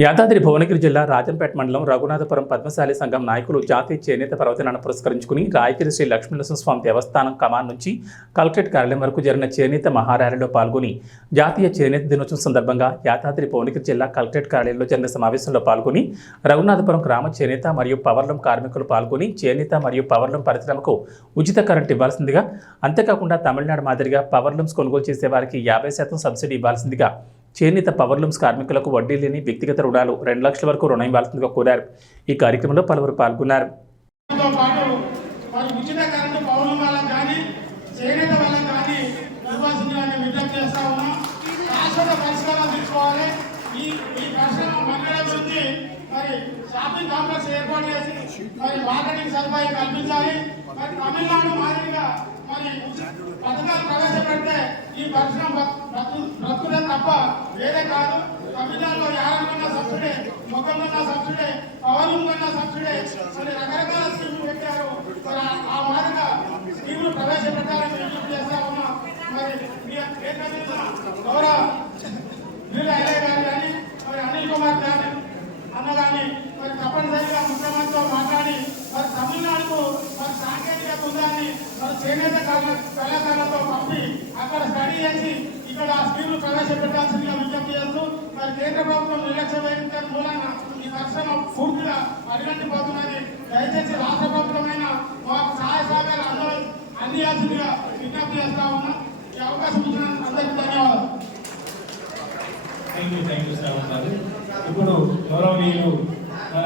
యాదాద్రి భువనగిరి జిల్లా రాజంపేట మండలం రఘునాథపురం పద్మశాలి సంఘం నాయకులు జాతీయ చేనేత పర్వదినాన్ని పురస్కరించుకుని రాయగిరి శ్రీ లక్ష్మీనరసింహస్వామి దేవస్థానం కమాన్ నుంచి కలెక్టరేట్ కార్యాలయం వరకు జరిగిన చేనేత మహార్యాలీలో పాల్గొని జాతీయ చేనేత దినోత్సవం సందర్భంగా యాదాద్రి భువనగిరి జిల్లా కలెక్టరేట్ కార్యాలయంలో జరిగిన సమావేశంలో పాల్గొని రఘునాథపురం గ్రామ చేనేత మరియు పవర్లం కార్మికులు పాల్గొని చేనేత మరియు పవర్లం పరిశ్రమకు ఉచిత కరెంట్ ఇవ్వాల్సిందిగా అంతేకాకుండా తమిళనాడు మాదిరిగా పవర్లమ్స్ కొనుగోలు చేసే వారికి యాభై శాతం సబ్సిడీ ఇవ్వాల్సిందిగా చేనేత పవర్లూమ్స్ కార్మికులకు వడ్డీ లేని వ్యక్తిగత రుణాలు రెండు లక్షల వరకు రుణం ఇవ్వాల్సిందిగా కోరారు. ఈ కార్యక్రమంలో పలువురు పాల్గొన్నారు. షాపింగ్ కాంప్లెక్స్ ఏర్పాటు చేసి మరి మార్కెటింగ్ సదుపాయం కల్పించాలి. మరి తమిళనాడు మాదిరిగా మరి పథకాలు ప్రవేశపెడితే ఈ పరిశ్రమ బ్రతుకుదే తప్ప వేరే కాదు తమిళనాడులో యారన్న సబ్సిడీ మొక్కలున్న సబ్సిడీ పవనున్న సబ్సిడీ కొన్ని రకరకాల స్కీములు పెట్టారు. మరి ఆ- ఆ మాదిరిగా స్కీములు ప్రవేశపెట్టాలని విజ్ఞప్తి చేస్తా ఉన్నా. మరి గౌరవ వీళ్ళ అయ్యే గారు కానీ మరి అనిల్ కుమార్ గారు అన్న కానీ మరి తప్పనిసరిగా ముఖ్యమంత్రితో మాట్లాడి మరి తమిళనాడుకు మరి సాంకేతికత ఉందని మరి చేనేత కళాకారులతో పంపి అక్కడ స్టడీ చేసి ఇక్కడ ఆ స్కీములు ప్రవేశపెట్టాల్సిందిగా కేంద్ర ప్రభుత్వం నిర్లక్ష్య వహించడం మూలంగా ఈ పరిశ్రమ పూర్తిగా పరిగణిపోతున్నది దయచేసి రాష్ట్ర ప్రభుత్వమైన మాకు సహాయ సహకారాలు అందరూ అందియాల్సిందిగా విజ్ఞప్తి చేస్తా ఉన్నా. ఈ అవకాశం ఇచ్చినందుకు అందరికీ ధన్యవాదాలు. Thank you thank you Shravan గారు ఇప్పుడు గౌరవనీయులు